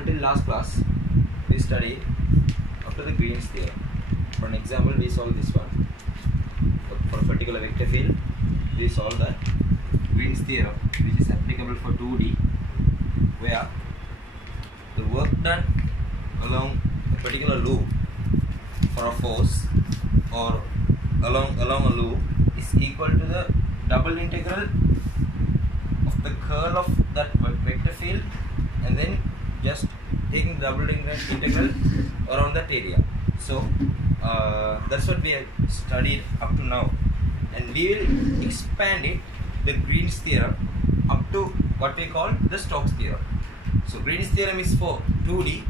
until last class we studied up to the Green's theorem. For an example, we solve this one. For a particular vector field, we solve the Green's theorem, which is applicable for 2D, where the work done along a particular loop for a force or along a loop is equal to the double integral of the curl of that vector field, and then just taking the double integral around that area. So that's what we have studied up to now, and we will expand it, the Green's theorem, up to what we call the Stokes theorem. So Green's theorem is for 2D,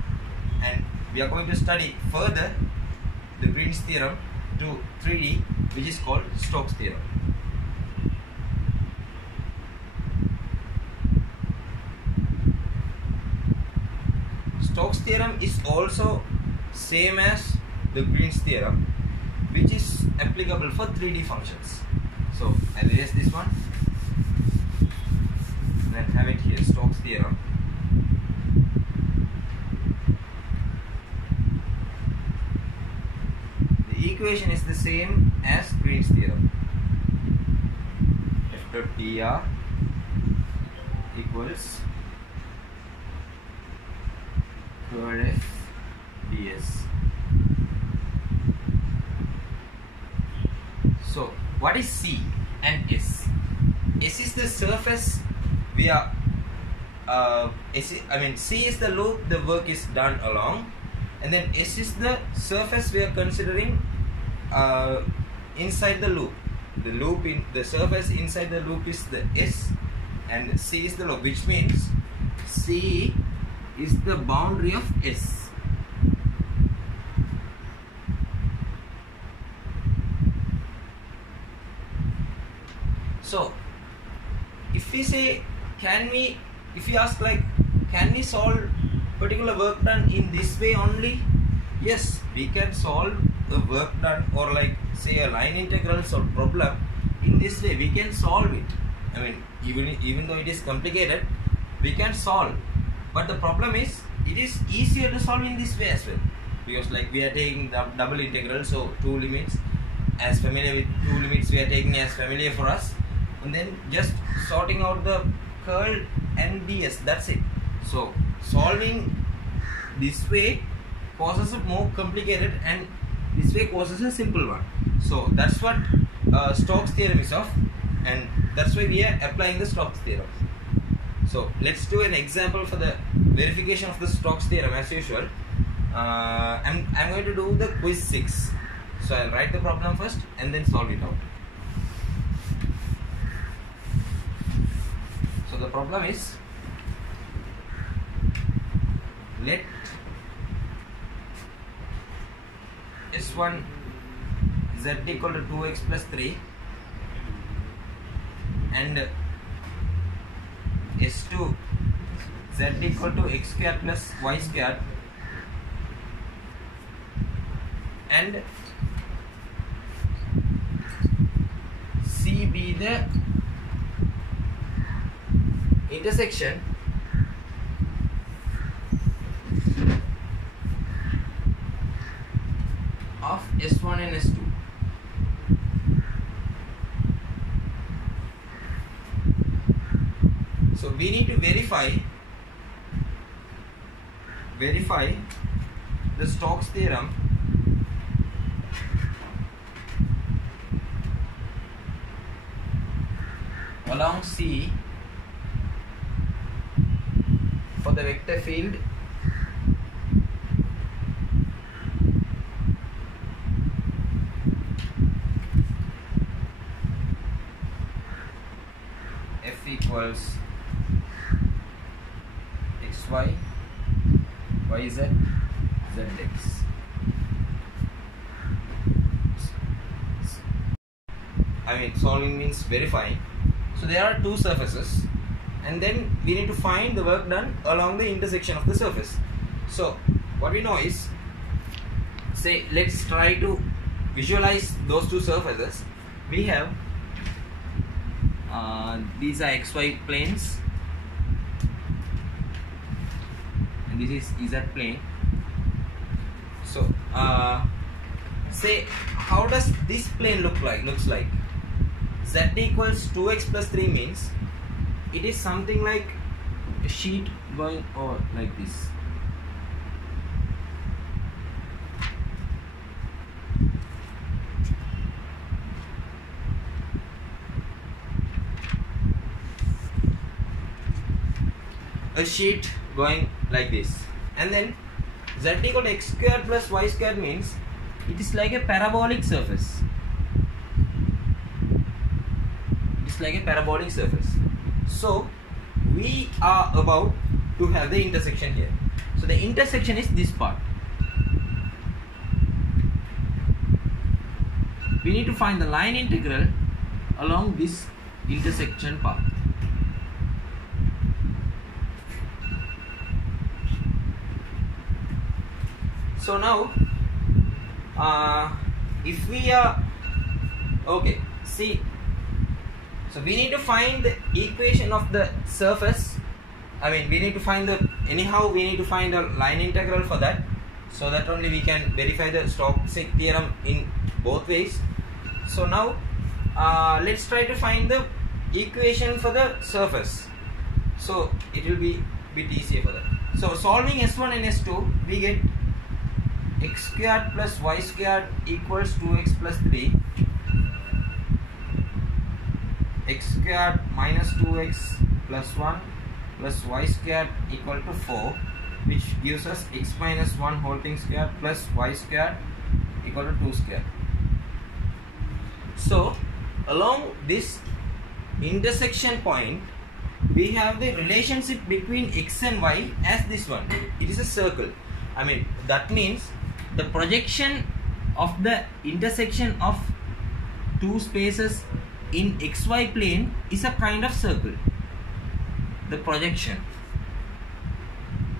and we are going to study further the Green's theorem to 3D, which is called Stokes theorem. Stokes theorem is also same as the Green's theorem, which is applicable for 3D functions. So I'll erase this one, then have it here, Stokes theorem. The equation is the same as Green's theorem. F dot dr equals curl f ds. So what is C and S? S is the surface we are C is the loop the work is done along, and then S is the surface we are considering inside the loop. The loop in the surface inside the loop is the S, and C is the loop, which means C is the boundary of S. So if we say, if you ask like, can we solve particular work done in this way only? Yes, we can solve the work done, or like say a line integrals or problem in this way. We can solve it. I mean, even though it is complicated, we can solve. But the problem is, it is easier to solve in this way as well, because like we are taking the double integral, so two limits, as familiar with two limits we are taking as familiar for us, and then just sorting out the curl and ds, that's it. So solving this way causes a more complicated, and this way causes a simple one. So that's what Stokes theorem is of, and that's why we are applying the Stokes theorem. So let's do an example for the verification of the Stokes theorem as usual. I'm going to do the quiz 6. So I'll write the problem first and then solve it out. So the problem is, let S1 z equal to 2x plus 3 and S2 z equal to x squared plus y squared, and C be the intersection of S1 and S2. So we need to verify the Stokes theorem along C for the vector field F equals xy, yz, zx. I mean, solving means verifying. So there are two surfaces, and then we need to find the work done along the intersection of the surface. So what we know is, say let's try to visualize those two surfaces. We have these are xy planes, and this is Z plane. So say how does this plane looks like Z equals 2x plus 3 means it is something like a sheet going over like this. A sheet going like this, and then Z equal to x square plus y square means it is like a parabolic surface. It is like a parabolic surface. So we are about to have the intersection here. So the intersection is this part. We need to find the line integral along this intersection path. So now if we are okay, see, so we need to find the equation of the surface. I mean, we need to find the we need to find a line integral for that, so that only we can verify the Stokes theorem in both ways. So now let's try to find the equation for the surface, so it will be a bit easier for that. So solving S1 and S2, we get x squared plus y squared equals 2x plus 3, x squared minus 2x plus 1 plus y squared equal to 4, which gives us x minus 1 whole thing squared plus y squared equal to 2 squared. So along this intersection point, we have the relationship between x and y as this one. It is a circle. I mean, that means the projection of the intersection of two spaces in xy plane is a kind of circle, the projection.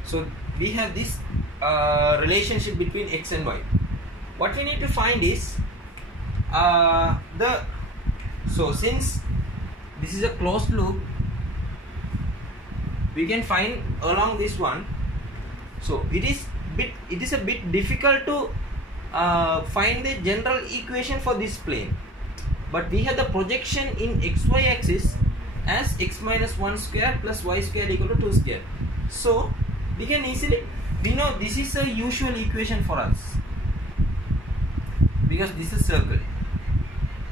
So we have this relationship between x and y. What we need to find is so since this is a closed loop, we can find along this one. So it is a bit difficult to find the general equation for this plane, but we have the projection in xy axis as x minus 1 square plus y square equal to 2 square. So we can easily, we know this is a usual equation for us because this is a circle.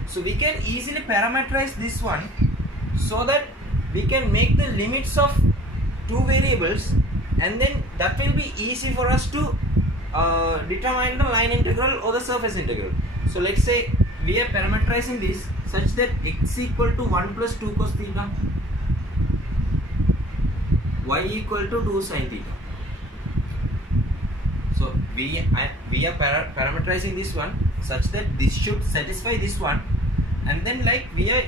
So we can easily parameterize this one so that we can make the limits of two variables, and then that will be easy for us to determine the line integral or the surface integral. So let's say we are parameterizing this such that x equal to 1 plus 2 cos theta, y equal to 2 sin theta. So we are parameterizing this one such that this should satisfy this one, and then like we are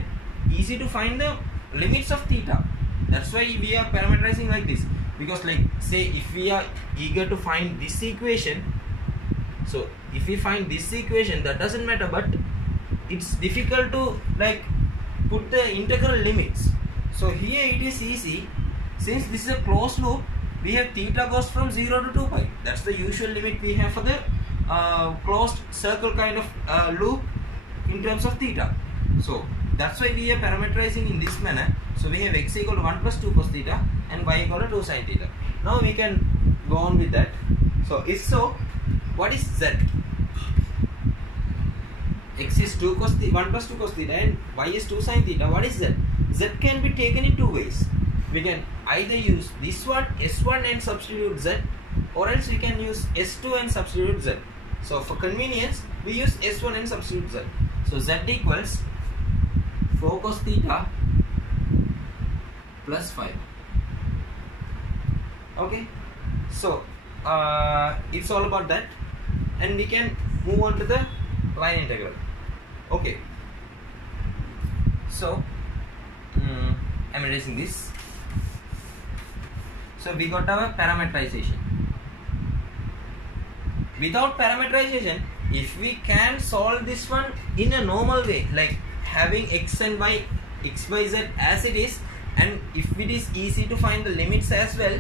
easy to find the limits of theta. That's why we are parameterizing like this, because like say if we are eager to find this equation, so if we find this equation, that doesn't matter, but it's difficult to like put the integral limits. So here it is easy, since this is a closed loop, we have theta goes from 0 to 2 pi. That's the usual limit we have for the closed circle kind of loop in terms of theta. So that's why we are parameterizing in this manner. So we have x equal to 1 plus 2 cos theta and y equal to 2 sin theta. Now we can go on with that. So if so, what is z? X is 2 cos theta, 1 plus 2 cos theta, and y is 2 sin theta. What is z? Z can be taken in two ways. We can either use this one, S1, and substitute z, or else we can use S2 and substitute z. So for convenience, we use S1 and substitute z. So z equals 4 cos theta plus 5. Okay, so it's all about that, and we can move on to the line integral. Okay, so I'm erasing this. So we got our parameterization. Without parameterization, if we can solve this one in a normal way, like having x and y, x, y, z as it is, and if it is easy to find the limits as well,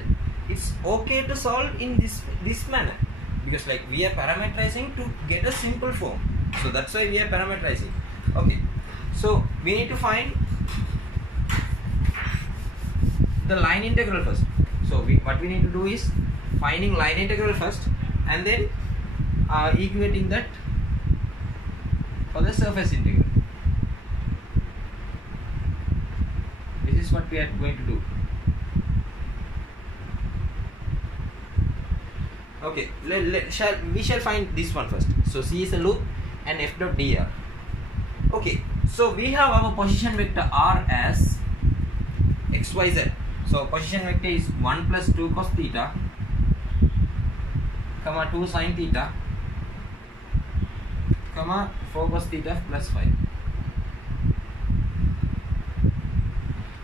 it's okay to solve in this manner, because like we are parameterizing to get a simple form. So that's why we are parameterizing. Okay, so we need to find the line integral first. So what we need to do is finding line integral first, and then equating that for the surface integral. This is what we are going to do. Okay, we shall find this one first. So C is a loop and F dot dr. Okay, so we have our position vector R as xyz. So position vector is 1 plus 2 cos theta, comma 2 sin theta, comma 4 cos theta plus 5.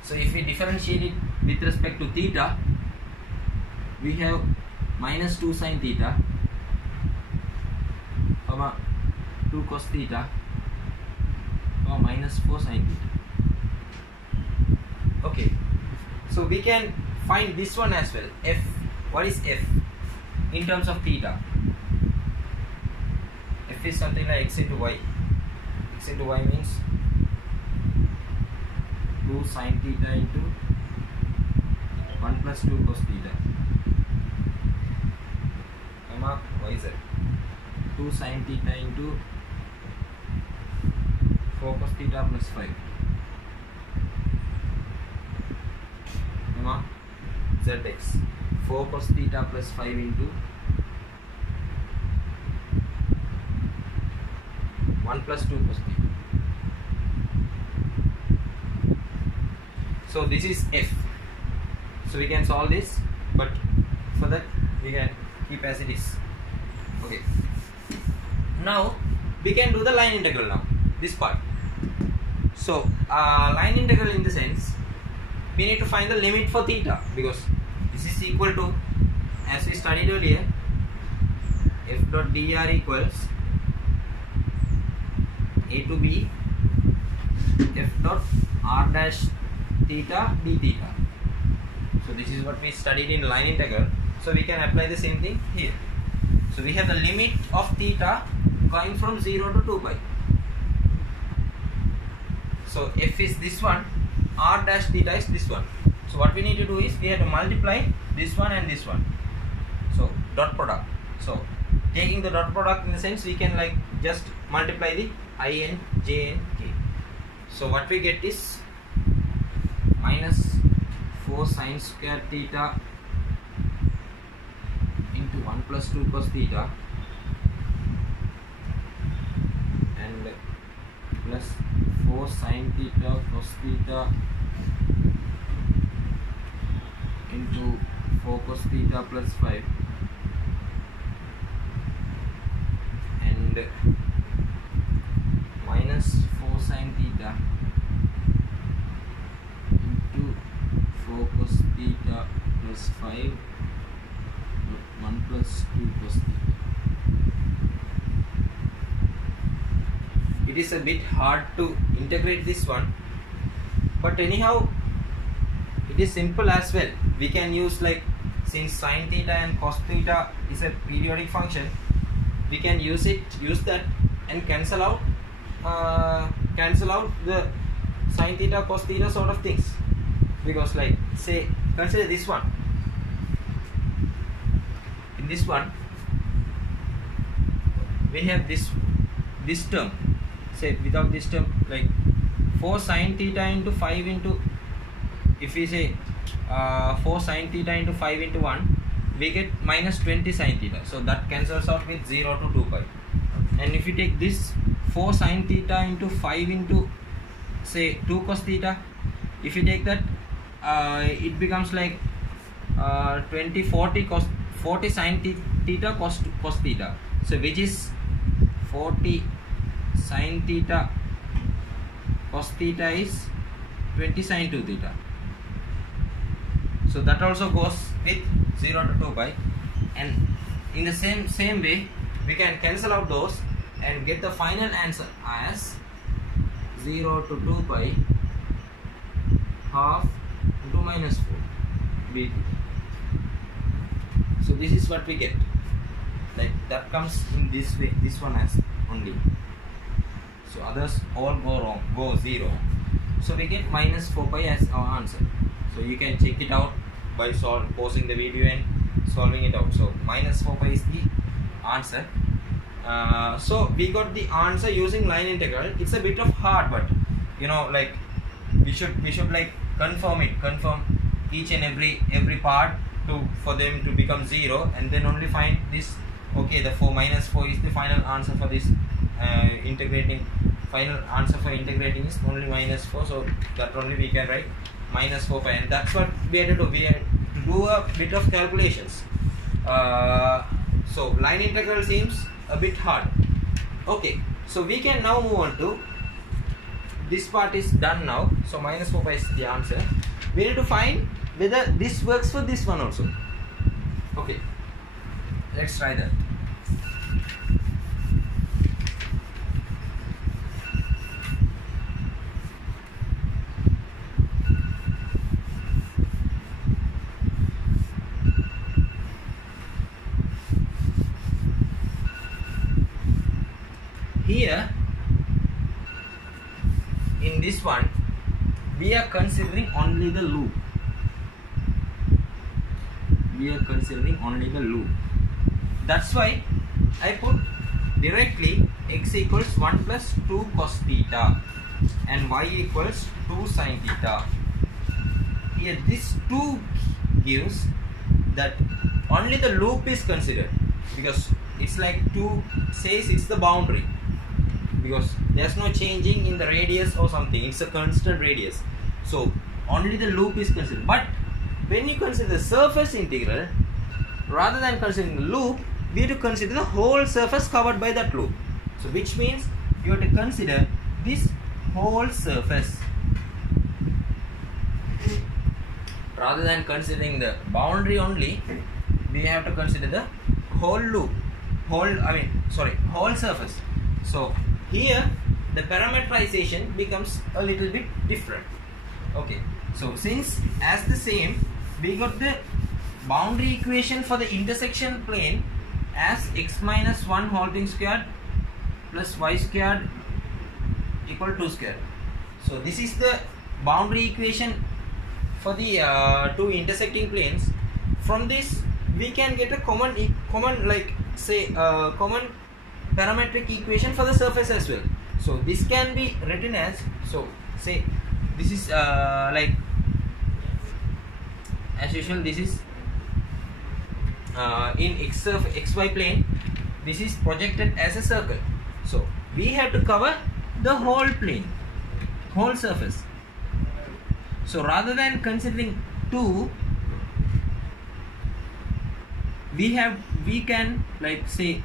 So if we differentiate it with respect to theta, we have minus 2 sin theta, comma 2 cos theta, comma minus 4 sin theta. Okay, so we can find this one as well. F, what is F in terms of theta? F is something like x into y. X into y means 2 sin theta into 1 plus 2 cos theta, comma yz, 2 sin theta into 4 cos theta plus 5, comma zx, 4 cos theta plus 5 into 1 plus 2 cos theta. So this is F. So we can solve this, but for that we can keep as it is. Okay, now we can do the line integral now, this part. So line integral in the sense, we need to find the limit for theta, because this is equal to, as we studied earlier, F dot dr equals a to b F dot r dash theta d theta. So this is what we studied in line integral. So we can apply the same thing here. So we have the limit of theta going from 0 to 2 pi. So F is this one, r dash theta is this one. So what we need to do is we have to multiply this one and this one. So dot product. So taking the dot product in the sense, we can like just multiply the I n, j n, k. So what we get is minus 4 sin square theta into 1 plus 2 cos theta, and plus 4 sin theta cos theta into 4 cos theta plus 5, and minus 4 sin theta into 4 cos theta plus 5, 1 plus 2 cos theta. It is a bit hard to integrate this one, but anyhow it is simple as well. We can use, like, since sin theta and cos theta is a periodic function, we can use that and cancel out the sin theta cos theta sort of things, because, like, say, consider this one. In this one we have this term. Say without this term, like 4 sin theta into 5 into, if we say 4 sin theta into 5 into 1, we get minus 20 sin theta. So that cancels out with 0 to 2 pi. And if you take this 4 sin theta into 5 into, say, 2 cos theta, if you take that, it becomes like 40 sin theta cos theta. So which is 40 sin theta cos theta is 20 sin 2 theta. So that also goes with 0 to 2 pi, and in the same way we can cancel out those and get the final answer as 0 to 2 pi half into minus 4 dt. this is what we get. Like that comes in this way. This one has only. So others all go wrong, go 0. So we get minus 4 pi as our answer. So you can check it out by pausing the video and solving it out. So minus 4 pi is the answer. So we got the answer using line integral. It's a bit of hard, but you know, like we should like confirm each and every part for them to become 0, and then only find this. Okay, the minus 4 is the final answer for this final answer for integrating is only minus 4, so that only we can write minus 4 pi, and that's what we had to do. We had to do a bit of calculations. So line integral seems a bit hard. Okay, so we can now move on to this part is done now. So minus 4 pi is the answer. We need to find whether this works for this one also. Okay, let's try that. Here in this one we are considering only the loop. That's why I put directly x equals 1 plus 2 cos theta and y equals 2 sin theta. Here this 2 gives that only the loop is considered, because it's like 2 says it's the boundary, because there's no changing in the radius or something, it's a constant radius, so only the loop is considered. But when you consider the surface integral, rather than considering the loop, we have to consider the whole surface covered by that loop. So which means you have to consider this whole surface rather than considering the boundary only. We have to consider the whole loop, whole surface. So here the parameterization becomes a little bit different. Okay, so since as the same, we got the boundary equation for the intersection plane as x minus 1 whole thing squared plus y squared equal 2 squared. So this is the boundary equation for the two intersecting planes. From this we can get a common parametric equation for the surface as well. So this can be written as, so say this is like as usual, this is in xy plane, this is projected as a circle. So we have to cover the whole plane, whole surface. So rather than considering 2, we can like say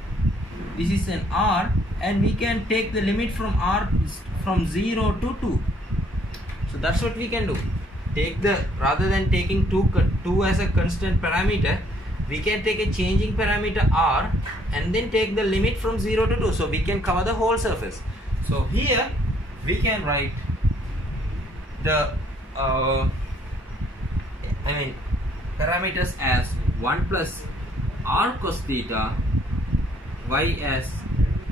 this is an r, and we can take the limit from r from 0 to 2. So that's what we can do. Rather than taking 2 as a constant parameter, we can take a changing parameter r and then take the limit from 0 to 2, so we can cover the whole surface. So here we can write the parameters as 1 plus r cos theta, y as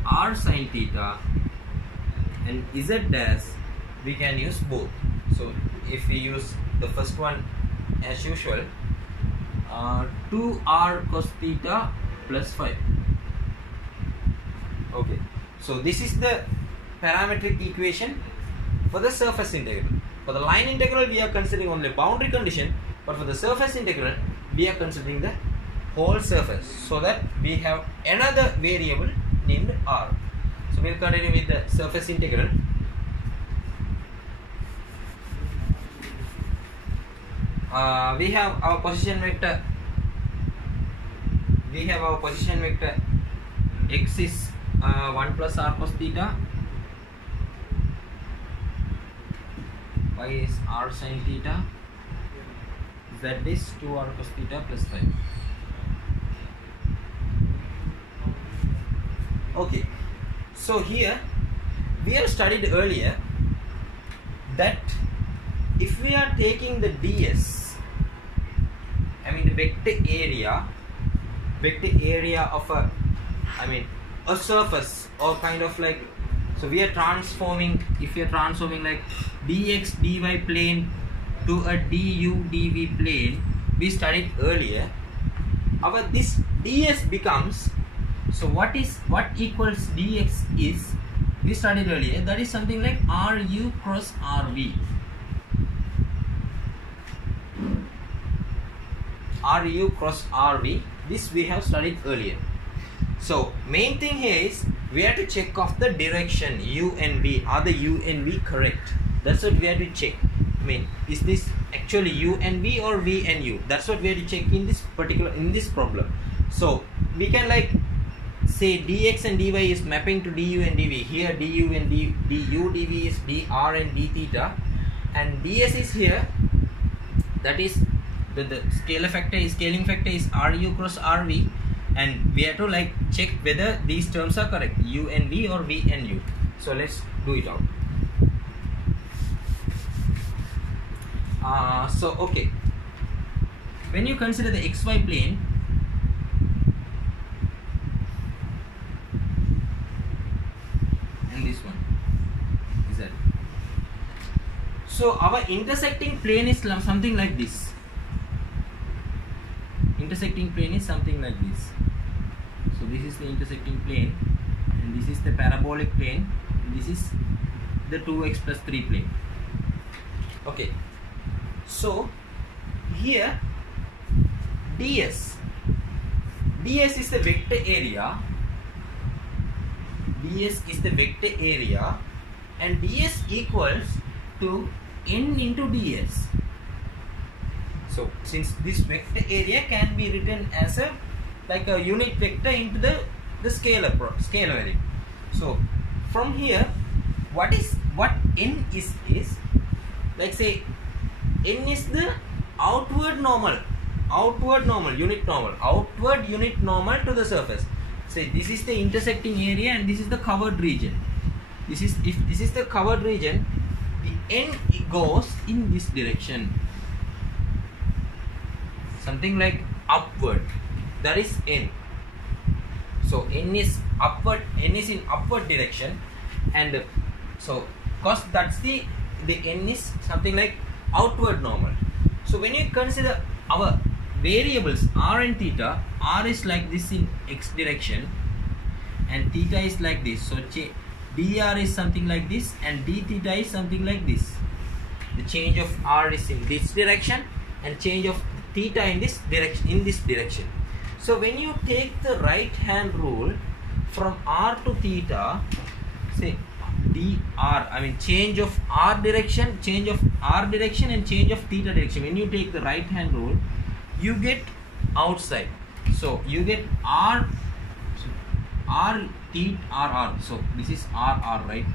r sin theta, and z dash we can use both. So if we use the first one as usual, 2r cos theta plus 5. Okay, so this is the parametric equation for the surface integral. For the line integral we are considering only boundary condition, but for the surface integral we are considering the whole surface, so that we have another variable named r. So we will continue with the surface integral. We have our position vector. X is 1 plus r cos theta, y is r sin theta, z is 2r cos theta plus 5. Okay, so here we have studied earlier that if we are taking the ds, the vector area vector area of a, a surface, or kind of like, so we are transforming, if we are transforming like dx dy plane to a du dv plane, we studied earlier. Our this ds becomes, so what equals dx is, we studied earlier, that is something like ru cross rv. Ru cross rv, this we have studied earlier. So main thing here is we have to check off the direction u and v. Are the u and v correct? That's what we have to check. Is this actually u and v or v and u? That's what we have to check in this particular, in this problem. So we can like say dx and dy is mapping to du and dv. Here du and du dv is dr and d theta, and ds is here, that is the scaling factor is ru cross rv, and we have to like check whether these terms are correct, u and v or v and u. So let's do it out. So okay, when you consider the xy plane, and this one is that, so our intersecting plane is something like this. Intersecting plane is something like this. So this is the intersecting plane, and this is the parabolic plane, and this is the 2x plus 3 plane. Okay, so here ds is the vector area, ds is the vector area, and ds equals to n into ds. So since this vector area can be written as a like a unit vector into the scalar area. So from here, what n is like, say n is the outward unit normal to the surface. Say this is the intersecting area and this is the covered region. If this is the covered region, the n goes in this direction, something like upward, that is n. So n is upward, n is in upward direction, and so cause that's the n is something like outward normal. So when you consider our variables r and theta, r is like this in x direction and theta is like this. So dr is something like this and d theta is something like this. The change of r is in this direction and change of theta in this direction. So when you take the right hand rule from r to theta, say dr, change of r direction and change of theta direction. When you take the right hand rule, you get outside. So you get r theta r. So this is r, right?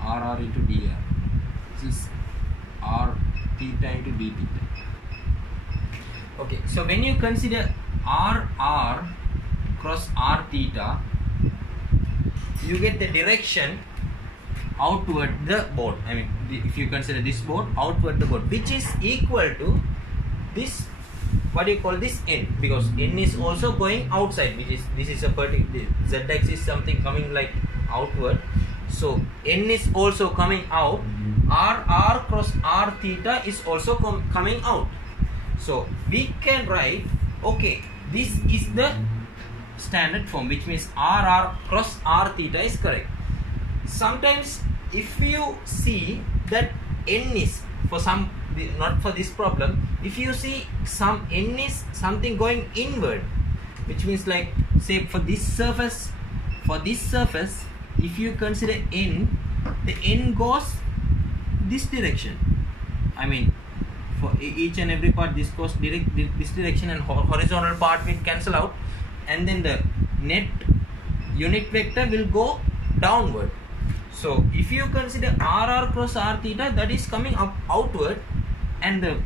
r into dr. This is r theta into d theta. Okay, so when you consider r cross r theta, you get the direction outward the board. If you consider this board, outward the board, which is equal to this, what do you call this, n, because n is also going outside, which is, this is a particular, zx is something coming like outward, so n is also coming out. r cross r theta is also coming out. So we can write, okay, this is the standard form, which means r cross r theta is correct. Sometimes if you see that n is, for some, not for this problem, if you see some n is something going inward, which means like, say for this surface, if you consider n, the n goes this direction. For each and every part, this goes this direction, and horizontal part will cancel out, and then the net unit vector will go downward. So if you consider r cross r theta, that is coming up outward, and the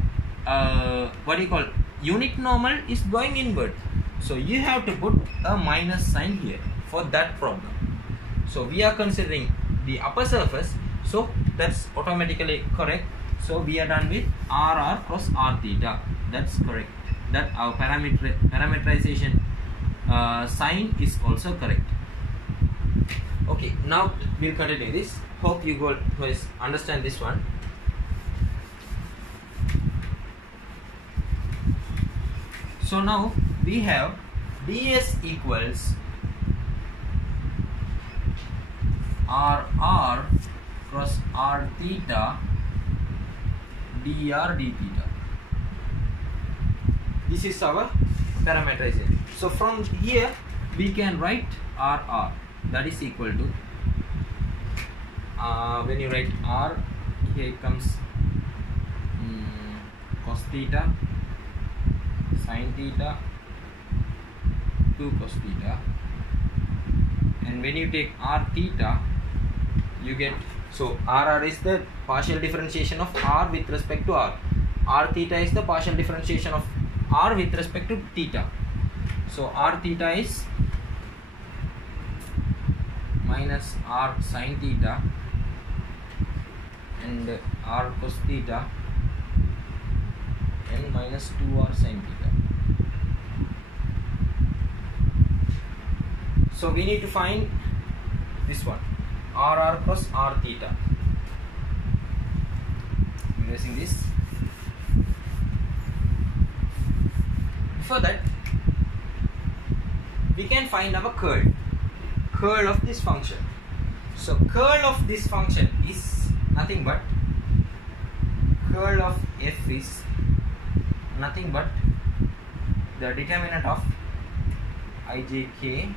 unit normal is going inward. So you have to put a minus sign here for that problem. So we are considering the upper surface, so that's automatically correct. So we are done with r cross r theta. That's correct. that our parameterization sign is also correct. Okay, now we'll continue this. Hope you guys understand this one. So now we have ds equals RR cross R theta dr d theta. This is our parameterization. So from here we can write RR, that is equal to when you write R, here it comes cos theta sin theta 2 cos theta, and when you take R theta you get, so RR is the partial differentiation of R with respect to R. R theta is the partial differentiation of R with respect to theta. So R theta is minus R sin theta and R cos theta and minus 2R sin theta. So we need to find this one, RR cross R theta. Erasing this. Before that, we can find our curl of this function. So curl of this function is nothing but curl of f is nothing but the determinant of ijk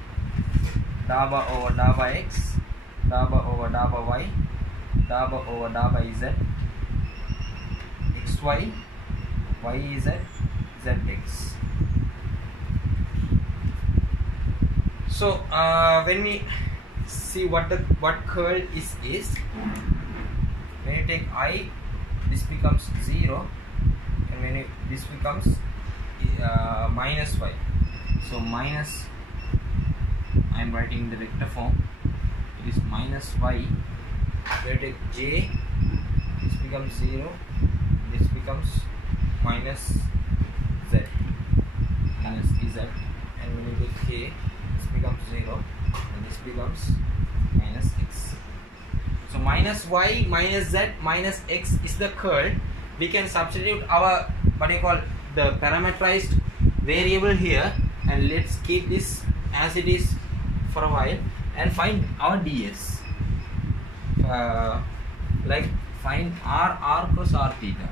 daba over daba x, daba over daba y, daba over daba z, xy, yz, zx. So when we see what curl is when you take I, this becomes 0, and when this becomes minus y. So minus, I am writing the vector form, it is minus y. When you take j, this becomes 0, this becomes minus z, and when you take k, this becomes 0 and this becomes minus x. So minus y, minus z, minus x is the curl. We can substitute our the parameterized variable here, and let's keep this as it is for a while and find our ds. Like find R cross R theta.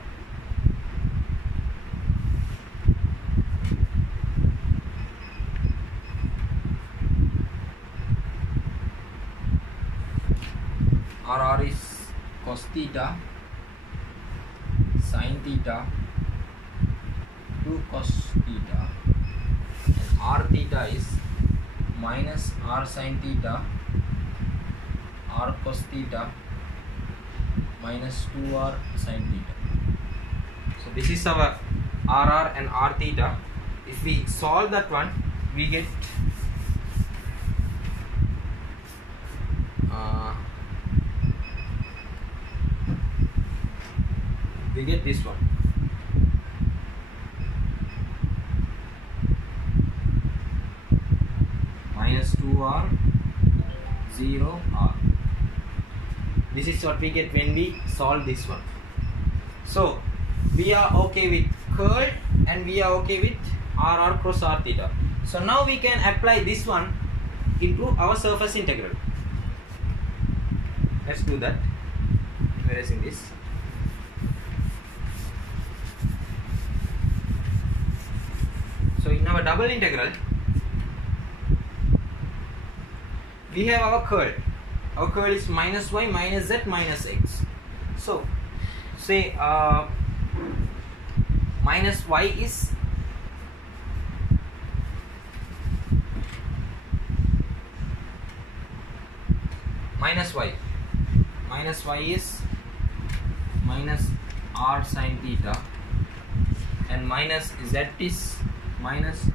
RR is cos theta sin theta 2 cos theta, and R theta is minus R sin theta R cos theta minus 2R sin theta. So this is our RR and R theta. If we solve that one, we get this one. Minus 2R 0R. This is what we get when we solve this one. So we are okay with curl and we are okay with RR cross R theta. So now we can apply this one into our surface integral. Let's do that. Erasing this. So in our double integral, we have our curl. Our curl is minus y, minus z, minus x. So say minus y is minus y. Minus y is minus r sin theta, and minus z is minus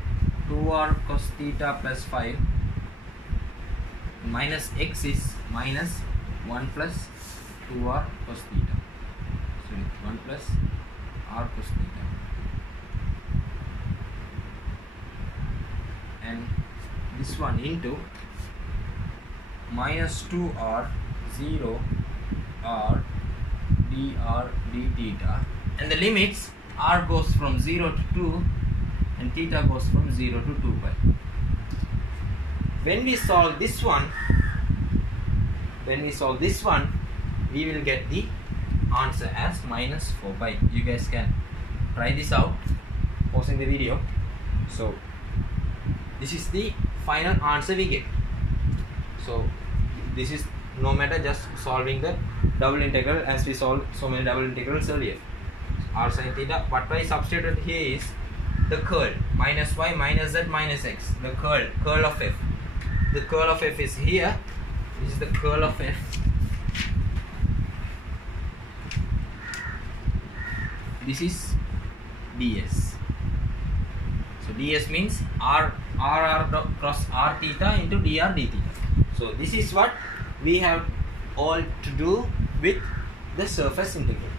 2r cos theta plus 5. Minus x is minus 1 plus 2r cos theta. So 1 plus r cos theta. this one into minus 2r 0 r dr d theta, and the limits r goes from 0 to 2 and theta goes from 0 to 2 pi. When we solve this one, we will get the answer as minus 4 pi. You guys can try this out, pausing the video. So this is the final answer we get. So this is no matter just solving the double integral as we solved so many double integrals earlier. R sin theta, what I substituted here is the curl, minus y minus z minus x, the curl of f. The curl of f is here. This is the curl of f. This is ds. So ds means r cross r theta into dr d theta. So this is what we have all to do with the surface integral.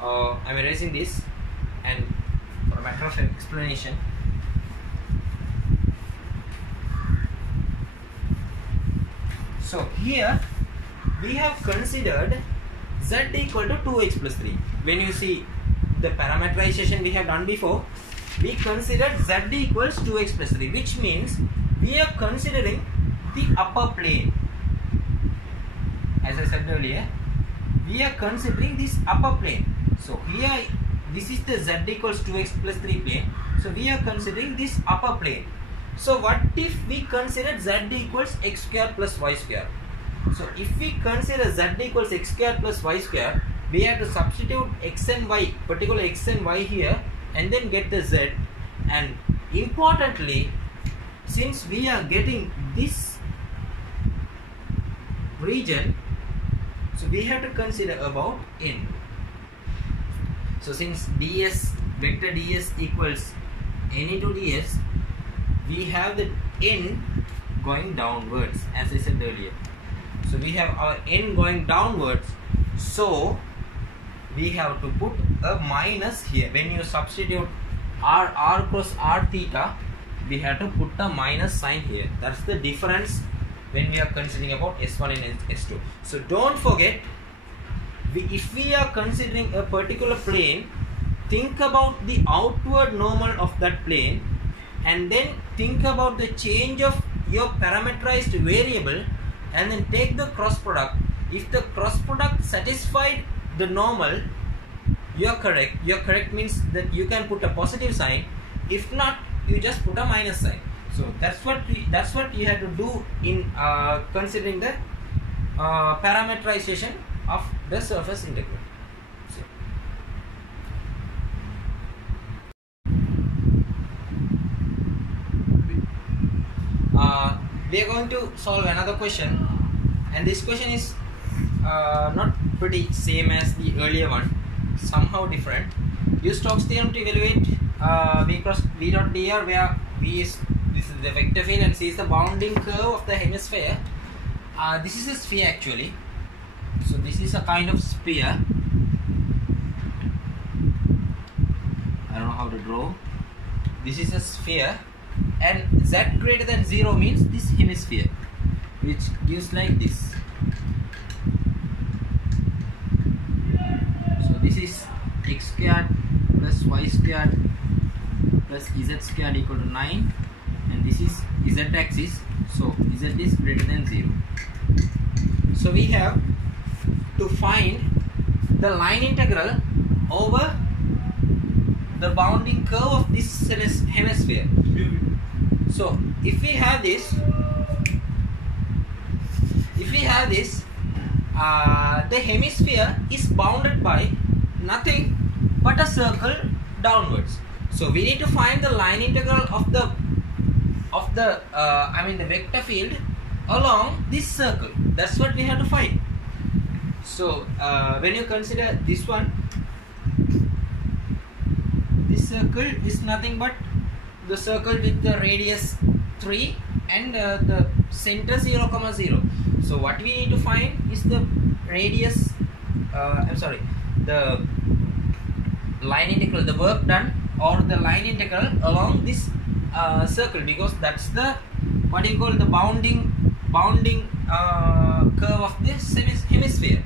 I am erasing this, and for a matter of explanation, so here we have considered z equal to 2x plus 3. When you see the parameterization we have done before, we considered z equals 2x plus 3, which means we are considering the upper plane. As I said earlier, we are considering this upper plane. So here this is the z equals 2x plus 3 plane. So we are considering this upper plane. So what if we consider z equals x square plus y square? So if we consider z equals x square plus y square, we have to substitute x and y, particular x and y here, and then get the z. And importantly, since we are getting this region, so we have to consider about n. So since ds, vector ds equals n into ds, we have the n going downwards, as I said earlier. So we have our n going downwards, so we have to put a minus here. When you substitute r cross r theta, we have to put a minus sign here. That's the difference when we are considering about S1 and S2. So don't forget, if we are considering a particular plane, think about the outward normal of that plane, and then think about the change of your parameterized variable, and then take the cross product. If the cross product satisfied the normal, you are correct. You are correct means that you can put a positive sign. If not, you just put a minus sign. So that's what you have to do in considering the parameterization of the surface integral. So, we are going to solve another question, and this question is not pretty same as the earlier one, somehow different. Use Stokes theorem to evaluate v cross v dot dr, where v is the vector field and c is the bounding curve of the hemisphere. This is a sphere actually. So this is a kind of sphere. I don't know how to draw. This is a sphere, and z greater than 0 means this hemisphere, which gives like this. So this is x squared plus y squared plus z squared equal to 9, and this is z axis, so z is greater than 0. So we have to find the line integral over the bounding curve of this hemisphere. So if we have this, the hemisphere is bounded by nothing but a circle downwards. So we need to find the line integral of the vector field along this circle. That's what we have to find. So when you consider this one, this circle is nothing but the circle with the radius 3 and the center 0, 0. So what we need to find is the radius, the line integral, the work done or the line integral along this circle, because that's the what you call the bounding curve of this hemisphere.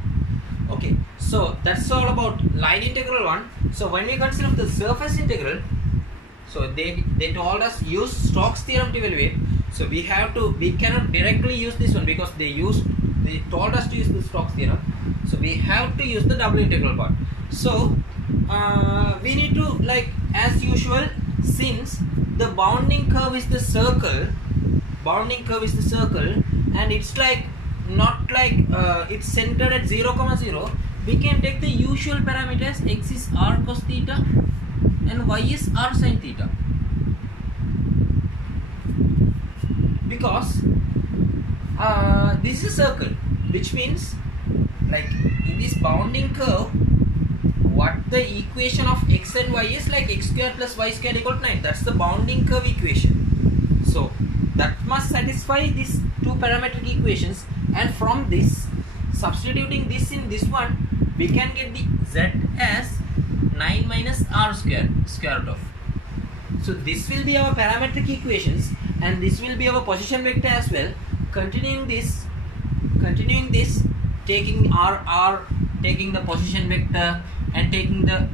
Okay, so that's all about line integral one. So when we consider the surface integral, so they told us use Stokes theorem to evaluate. So we cannot directly use this one because they told us to use the Stokes theorem. So we have to use the double integral part. So we need to, like as usual, since the bounding curve is the circle, and it's like not like it's centered at 0, 0, we can take the usual parameters. X is r cos theta and y is r sin theta, because this is a circle, which means like in this bounding curve, what the equation of x and y is, like x square plus y square equal to 9. That's the bounding curve equation. So that must satisfy these two parametric equations, and from this, substituting this in this one, we can get the z as 9 minus r square root of. So this will be our parametric equations, and this will be our position vector as well. Continuing this, taking taking the position vector and taking the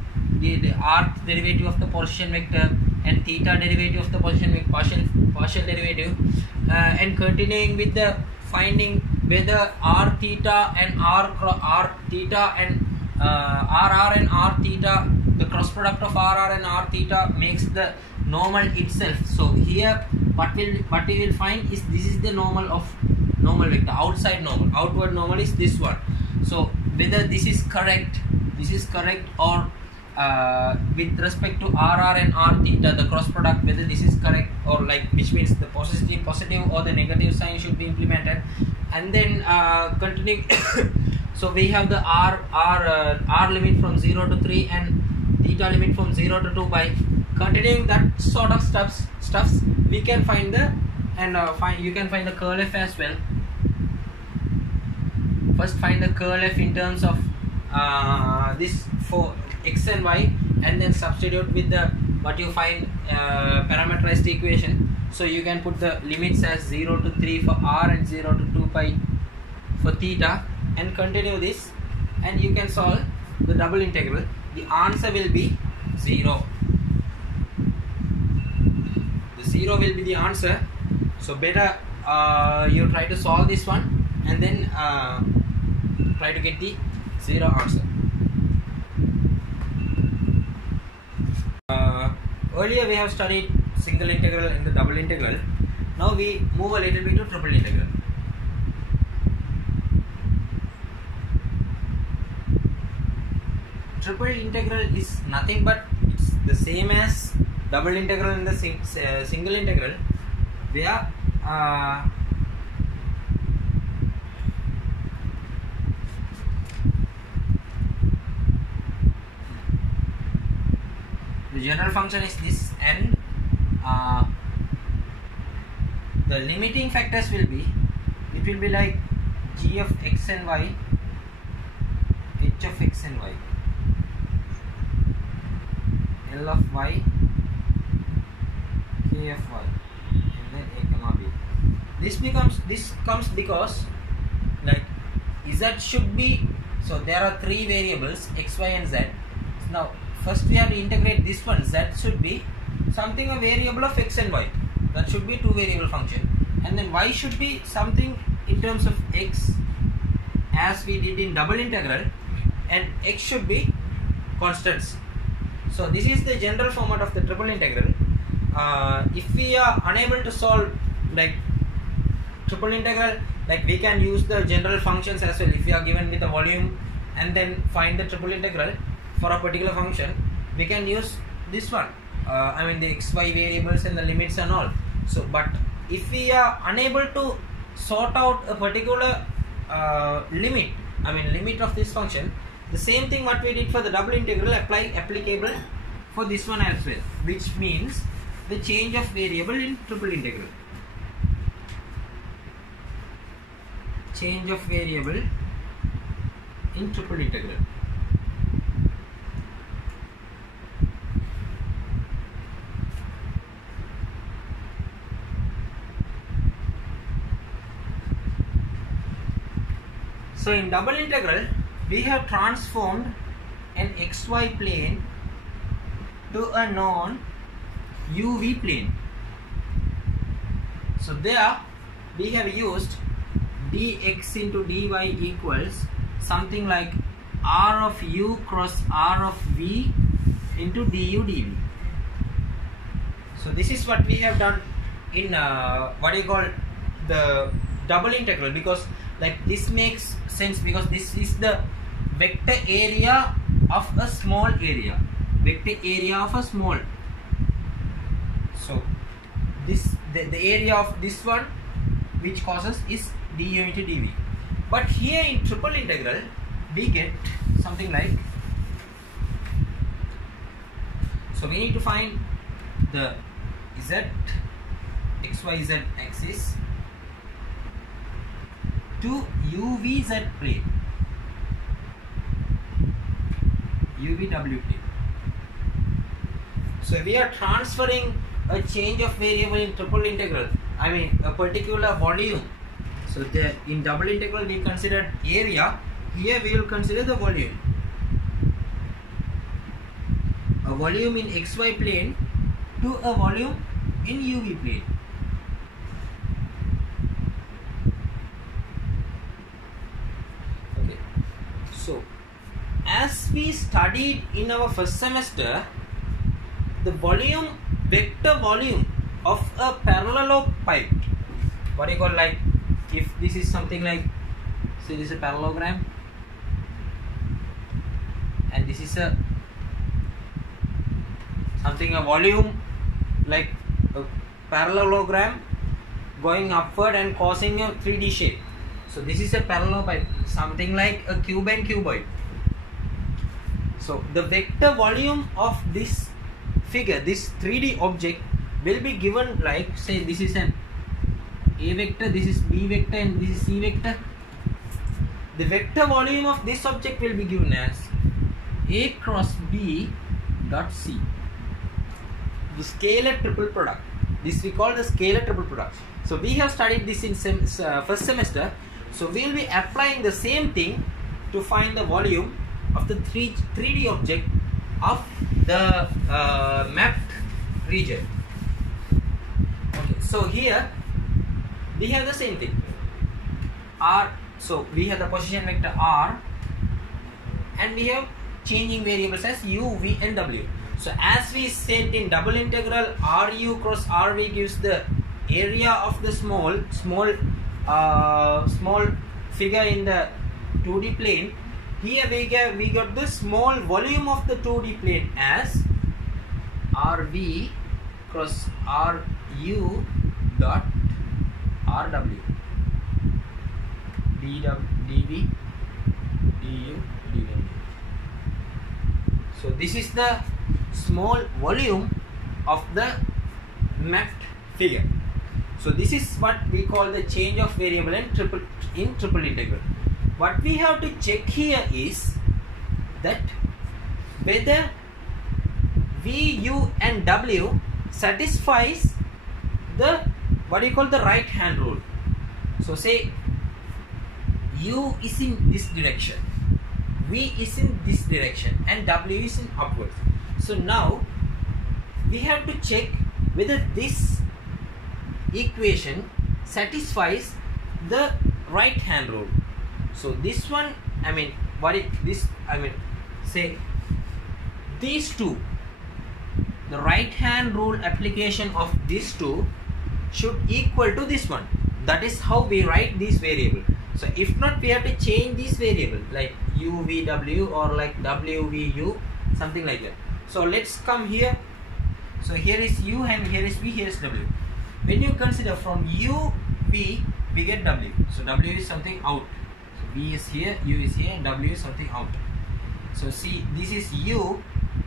r derivative of the position vector and theta derivative of the position vector, partial derivative, and continuing with the finding whether r theta and r theta and rr and r theta, the cross product of rr and r theta makes the normal itself. So here what we will find is this is the normal vector, outside normal, outward normal is this one. So whether this is correct or with respect to rr and r theta, the cross product, whether this is correct or like, which means the positive or the negative sign should be implemented, and then continuing. So we have the r limit from 0 to 3 and theta limit from 0 to 2. By continuing that sort of stuffs, we can find the you can find the curl f as well. First find the curl f in terms of this for x and y, and then substitute with the what you find parameterized equation. So you can put the limits as 0 to 3 for r and 0 to 2 pi for theta, and continue this, and you can solve the double integral. The answer will be 0. The 0 will be the answer. So better you try to solve this one and then try to get the 0 answer. Earlier we have studied single integral and the double integral. Now we move a little bit to triple integral. Triple integral is nothing but it's the same as double integral and the single integral, where the general function is this, and the limiting factors will be, it will be like g of x and y, h of x and y, L of y, k of y, and then a comma b. This comes because like z should be, so there are three variables x, y and z. Now first we have to integrate this one. Z should be something a variable of x and y, that should be two variable function, and then y should be something in terms of x as we did in double integral, and x should be constants. So this is the general format of the triple integral. If we are unable to solve like triple integral, like we can use the general functions as well. If we are given with a volume and then find the triple integral for a particular function, we can use this one, I mean the x, y variables and the limits and all. So but if we are unable to sort out a particular limit, I mean limit of this function, the same thing what we did for the double integral applicable for this one as well, which means the change of variable in triple integral. Change of variable in triple integral. So in double integral, we have transformed an xy plane to a non-uv plane. So there we have used dx into dy equals something like r of u cross r of v into du dv. So this is what we have done in what you call the double integral, because like this makes sense, because this is the vector area of a small area, vector area of a small. So this the area of this one which causes is du into dv. But here in triple integral we get something like, so we need to find the z xyz axis to uvz plane, uvw plane. So we are transferring a change of variable in triple integral, I mean a particular volume. So the in double integral we considered area, here we will consider the volume. A volume in xy plane to a volume in uv plane. Okay. So as we studied in our first semester, the volume, vector volume of a parallelopipe, what you call, like if this is something like, say this is a parallelogram and this is a something, a volume like a parallelogram going upward and causing a 3D shape. So this is a parallelopipe, something like a cube and cuboid. So the vector volume of this figure, this 3D object, will be given like, say this is an A vector, this is B vector and this is C vector. The vector volume of this object will be given as A cross B dot C. The scalar triple product. This we call the scalar triple product. So we have studied this in first semester. So we will be applying the same thing to find the volume of the 3D object of the mapped region. Okay, so here we have the same thing. R. So we have the position vector R, and we have changing variables as u, v, and w. So as we said in double integral, ru cross rv gives the area of the small figure in the 2D plane. Here we got the small volume of the 2D plane as rv cross ru dot rw dv du dv. So this is the small volume of the mapped figure. So this is what we call the change of variable in triple integral. What we have to check here is that whether v, u and w satisfies the what you call the right hand rule. So say u is in this direction, v is in this direction, and w is in upwards. So now we have to check whether this equation satisfies the right hand rule. So this one, I mean say these two, the right hand rule application of these two should equal to this one. That is how we write this variable. So if not, we have to change this variable like u v w or like w v u, something like that. So let's come here. So here is u and here is v, here is w. When you consider from u v, we get w. So w is something out. So v is here, u is here, and w is something out. So see, this is u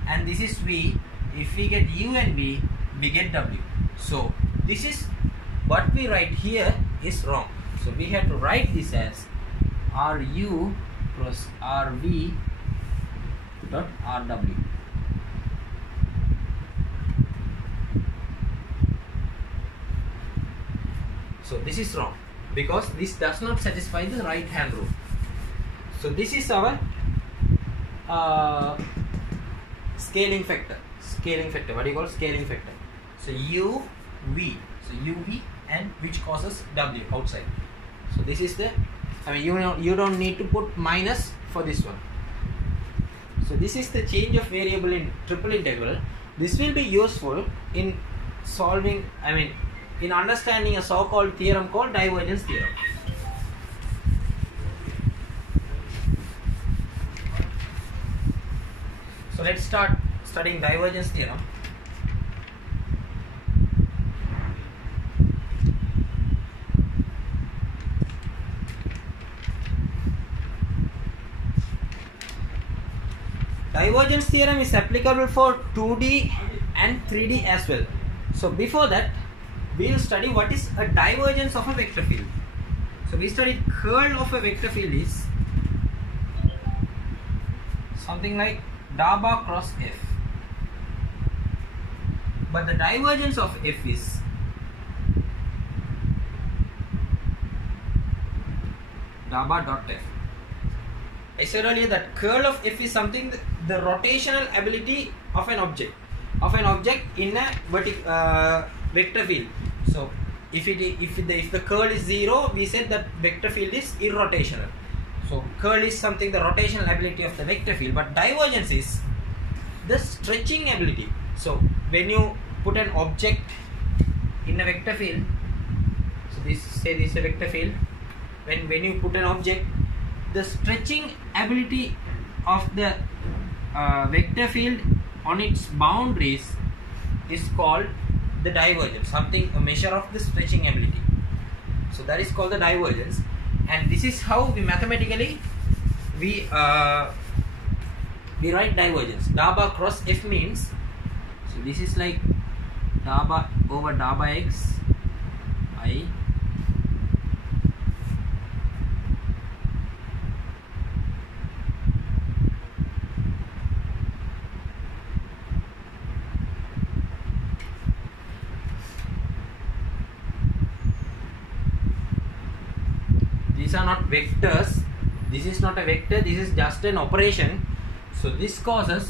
and this is v. If we get u and v, we get w. So this is what we write here is wrong. So we have to write this as ru cross rv dot rw. So this is wrong because this does not satisfy the right hand rule. So this is our scaling factor. Scaling factor. What do you call scaling factor? So UV. So UV, and which causes W outside. So this is the. I mean, you don't need to put minus for this one. So this is the change of variable in triple integral. This will be useful in solving. I mean, in understanding a so-called theorem called divergence theorem. So let's start studying divergence theorem. Divergence theorem is applicable for 2D and 3D as well. So before that, we will study what is a divergence of a vector field. So we studied curl of a vector field is something like dabba cross F. But the divergence of F is dabba dot F. I said earlier that curl of F is something, the rotational ability of an object in a vector field. So if the curl is 0, we said that vector field is irrotational. So curl is something, the rotational ability of the vector field, but divergence is the stretching ability. So when you put an object in a vector field, so this is a vector field. When you put an object, the stretching ability of the vector field on its boundaries is called the divergence, a measure of the stretching ability. So that is called the divergence, and this is how we mathematically we write divergence. Dabba cross F means, so this is like dabba over dabba x I these are not vectors. This is not a vector, this is just an operation. So this causes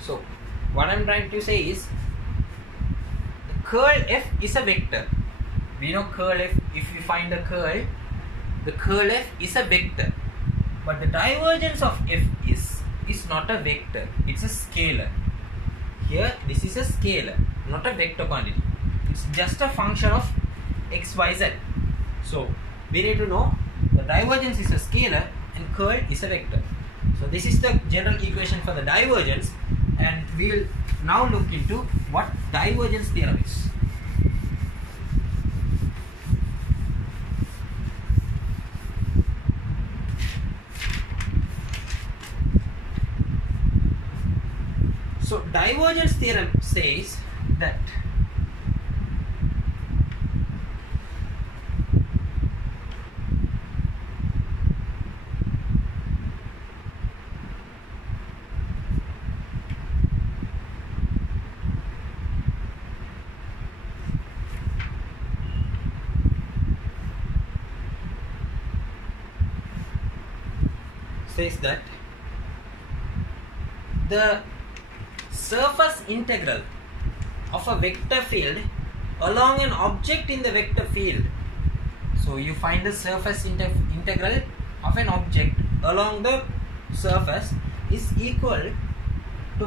so what I'm trying to say is the curl F is a vector. We know curl F, if we find the curl F is a vector, but the divergence of F is not a vector, it's a scalar. Here this is a scalar, not a vector quantity. It's just a function of x, y, z. So we need to know the divergence is a scalar and curl is a vector. So this is the general equation for the divergence, and we will now look into what divergence theorem is. So divergence theorem says that the surface integral of a vector field along an object in the vector field. So you find the surface integral of an object along the surface is equal to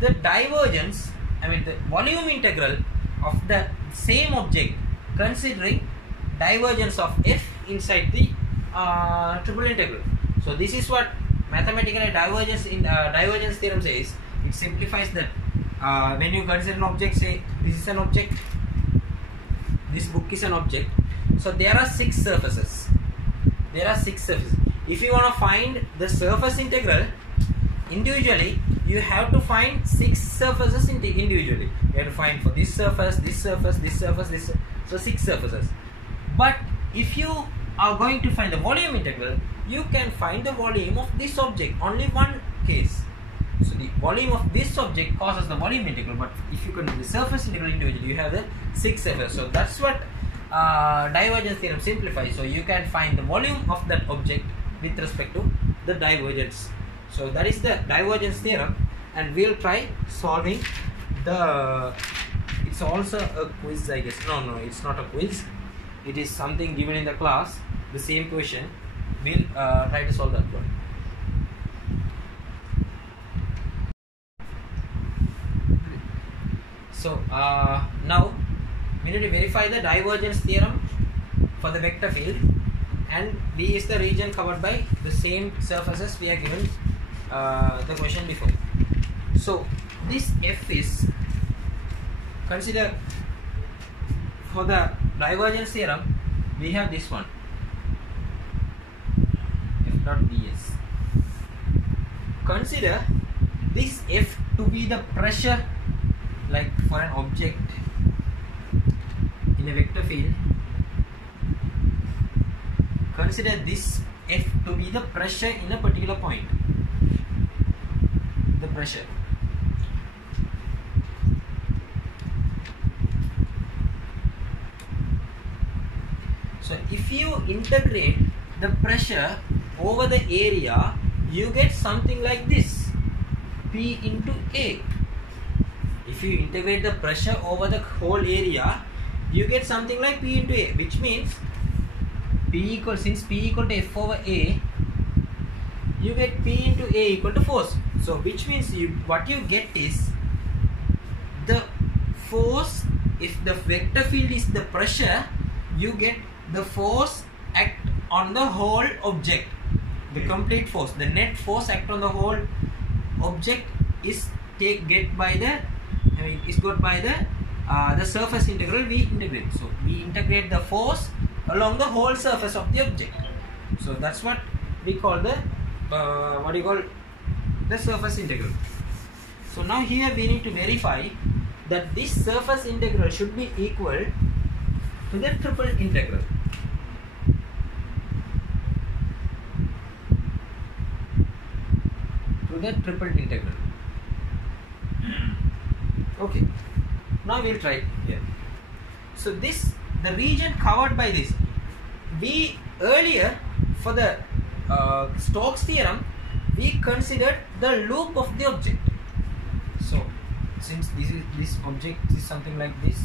the divergence, I mean the volume integral of the same object considering divergence of F inside the triple integral. So this is what mathematically divergence theorem says. It simplifies that when you consider an object, say this is an object, this book is an object, so there are 6 surfaces. If you want to find the surface integral individually, you have to find 6 surfaces individually. You have to find for this surface, this surface, this surface, this, so 6 surfaces. But if you are going to find the volume integral, you can find the volume of this object, only one case. So the volume of this object causes the volume integral, but if you consider the surface integral individually, you have the 6 surfaces. So that's what divergence theorem simplifies. So you can find the volume of that object with respect to the divergence. So that is the divergence theorem, and we'll try solving the. It's also a quiz, I guess. No, it's not a quiz. It is something given in the class. The same question. We'll try to solve that one. So now we need to verify the divergence theorem for the vector field, and V is the region covered by the same surfaces we are given the question before. So this F is, consider for the divergence theorem we have this one, F dot ds. Consider this F to be the pressure, like for an object in a vector field. Consider this F to be the pressure in a particular point. The pressure. So if you integrate the pressure over the area, you get something like this, P into A. If you integrate the pressure over the whole area, you get something like P into A, which means since P equal to F over A, you get P into A equal to force. So which means what you get is the force. If the vector field is the pressure, you get the force act on the whole object, the complete force, the net force act on the whole object is got by the surface integral we integrate. So we integrate the force along the whole surface of the object. So that's what we call the the surface integral. So now here we need to verify that this surface integral should be equal to the triple integral. Okay, now we'll try it here. So this, the region covered by this, we earlier for the Stokes theorem we considered the loop of the object. So since this object is something like this,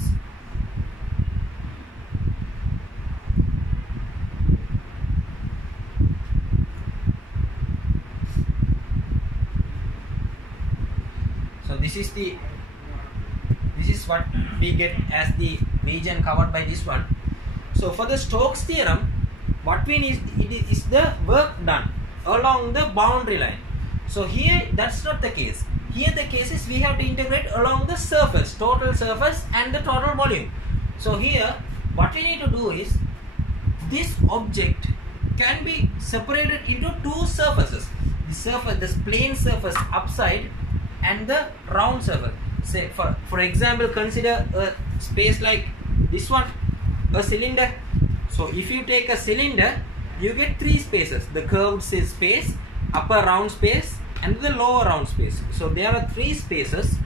so this is what we get as the region covered by this one. So for the Stokes theorem, what we need is the work done along the boundary line. So here that's not the case. Here the case is we have to integrate along the surface, total surface and the total volume. So here what we need to do is, this object can be separated into two surfaces. The surface, this plane surface upside and the round surface. Say for example, consider a space like this one, a cylinder. So if you take a cylinder, you get three spaces: the curved space, upper round space and the lower round space. So there are three surfaces,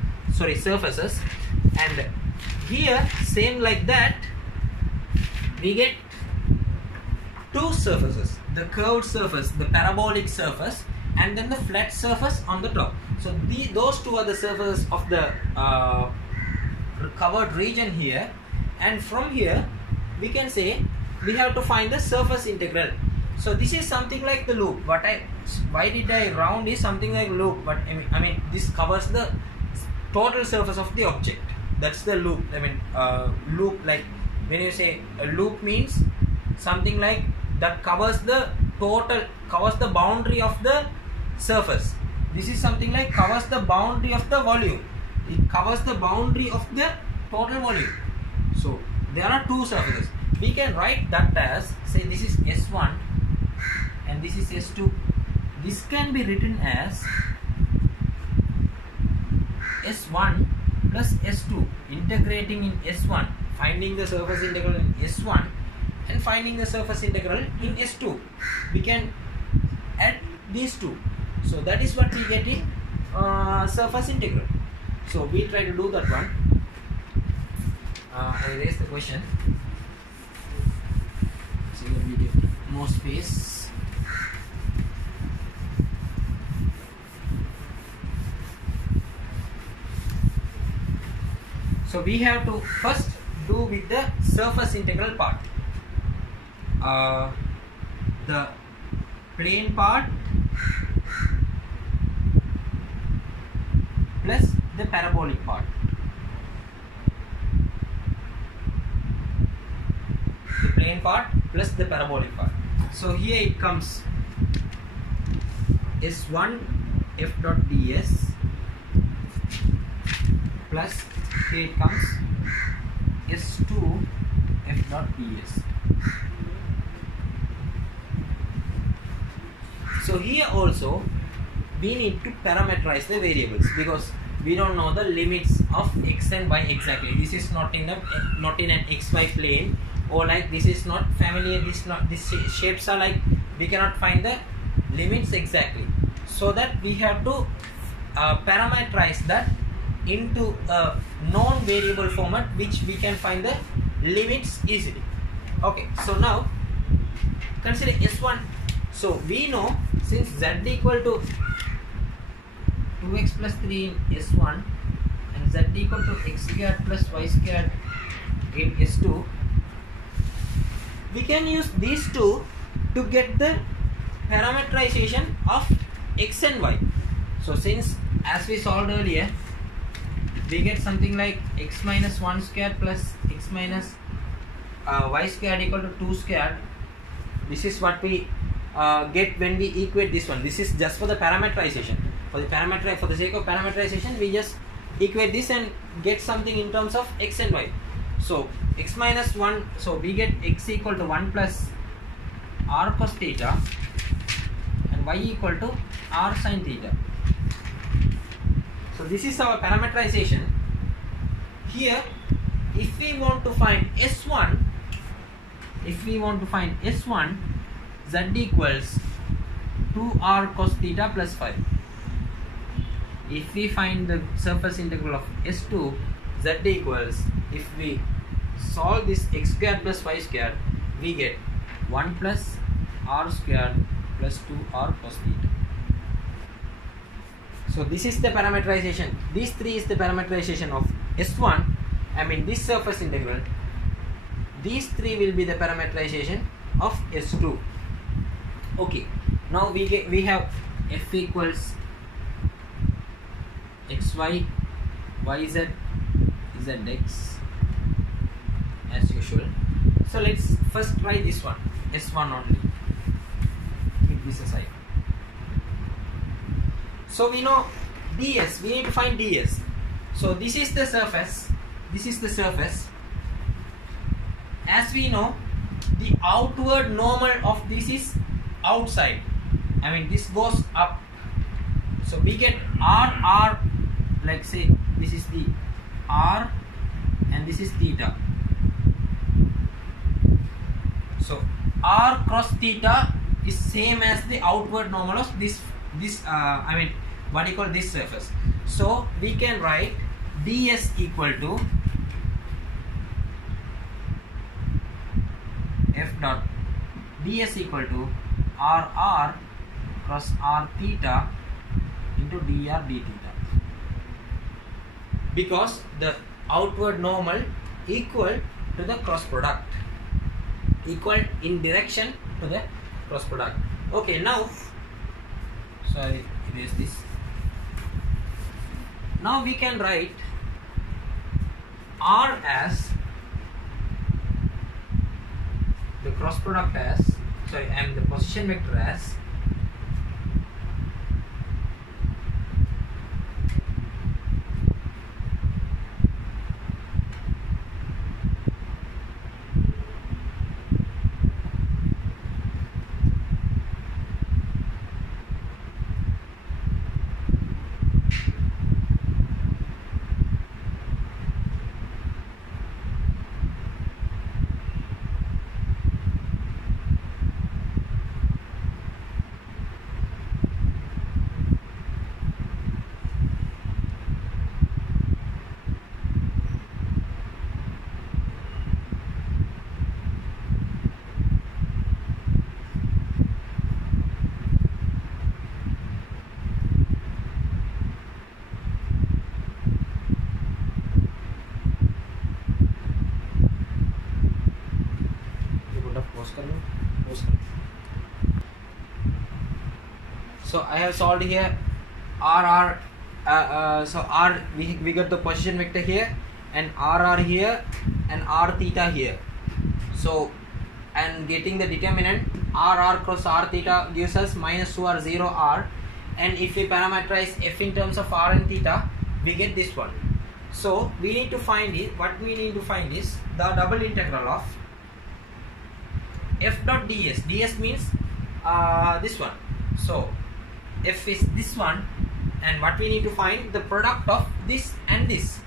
and here same like that we get two surfaces: the curved surface, the parabolic surface, and then the flat surface on the top. So those two are the surfaces of the covered region here, and from here we can say we have to find the surface integral. So this is something like the loop. Why did I round is something like loop, but I mean this covers the total surface of the object. That's the loop. Loop, like when you say a loop, means something like that covers the boundary of the surface. This is something like covers the boundary of the volume. It covers the boundary of the total volume. So there are two surfaces. We can write that as, say this is S1 and this is S2. This can be written as S1 plus S2, integrating in S1, finding the surface integral in S1 and finding the surface integral in S2. We can add these two. So that is what we get in surface integral. So we try to do that one. I erase the question so that we get more space. So we have to first do with the surface integral part. The plane part plus the parabolic part. The plane part plus the parabolic part. So here it comes S1 f dot ds plus here it comes S2 f dot ds. So here also we need to parameterize the variables because we don't know the limits of x and y exactly. This is not in an xy plane, or like this is not familiar. These shapes are like we cannot find the limits exactly. So that we have to parameterize that into a non-variable format which we can find the limits easily. Okay, so now consider S1. So we know since z equal to 2x plus 3 in S1 and z equal to x squared plus y squared in S2, we can use these two to get the parameterization of x and y. So since as we solved earlier, we get something like x minus 1 squared plus x minus y squared equal to 2 squared. This is what we get when we equate this one. This is just for the parameterization. For the sake of parameterization, we just equate this and get something in terms of x and y. So x minus 1, so we get x equal to 1 plus r cos theta and y equal to r sin theta. So this is our parameterization. Here, if we want to find S1, z equals 2r cos theta plus 5. If we find the surface integral of S2, z equals, if we solve this x squared plus y squared, we get 1 plus r squared plus 2r cos theta. So this is the parameterization. These three is the parameterization of S1. I mean this surface integral. These three will be the parameterization of S2. Okay. Now we have f equals xy, yz, zx as usual. So let's first try this one, S1 only. Keep this aside. So we know ds, we need to find ds. So this is the surface, As we know, the outward normal of this is outside. I mean this goes up. So we get r, like say this is the r and this is theta. So r cross theta is same as the outward normal of this what you call this surface. So we can write ds equal to rr cross r theta into dr d theta, because the outward normal equal to the cross product, equal in direction to the cross product. Okay, now sorry, erase this. Now we can write r as the cross product as, sorry, and the position vector as So I have solved here RR. So R, we got the position vector here, and RR here, and R theta here. So, and getting the determinant RR cross R theta gives us minus 2 or 0 R, and if we parameterize F in terms of R and theta, we get this one. So we need to find it. What we need to find is the double integral of F dot ds. ds means this one. So F is this one, and what we need to find the product of this and this.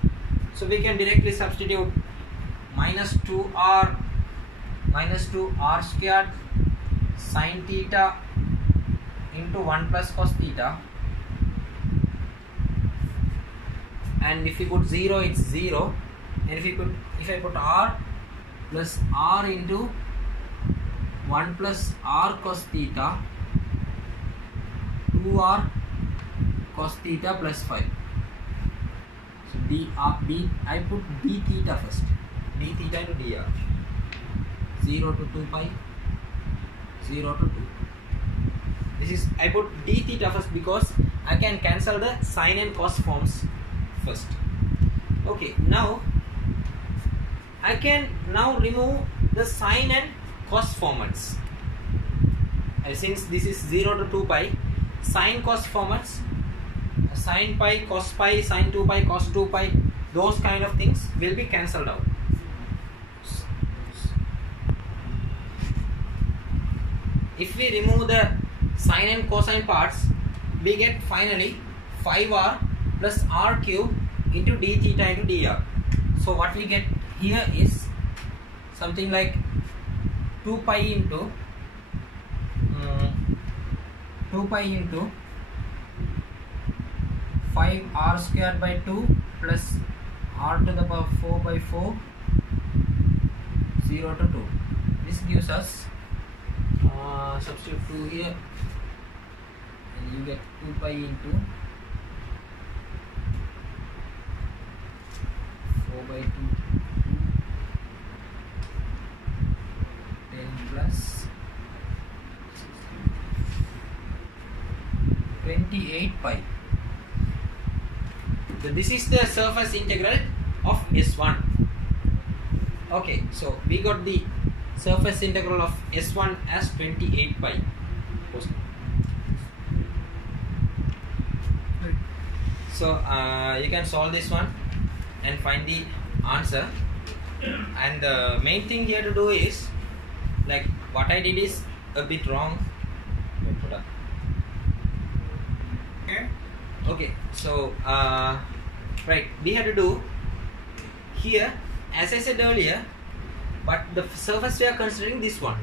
So we can directly substitute minus 2r squared sine theta into 1 plus cos theta, and if we put 0, it's 0, and if I put r plus r into 1 plus r cos theta, 2r cos theta plus 5. So I put d theta first, d theta into dr, 0 to 2 pi, 0 to 2. This is, I put d theta first because I can cancel the sine and cos forms first. Okay, now I can now remove the sine and cos formats. Since this is 0 to 2 pi, sine cos formats, sine pi, cos pi, sine 2 pi, cos 2 pi, those kind of things will be cancelled out. If we remove the sine and cosine parts, we get finally 5r plus r cube into d theta into dr. So what we get here is something like 2 pi into 5r squared by 2 plus r to the power 4 by 4, 0 to 2. This gives us, substitute 2 here, and you get 2 pi into 4 by 2, 10 plus 28 pi. So this is the surface integral of S1. Okay, so we got the surface integral of S1 as 28 pi. So you can solve this one and find the answer. And the main thing here to do is, like what I did is a bit wrong. Okay, so right, we have to do here, as I said earlier, but the surface we are considering this one.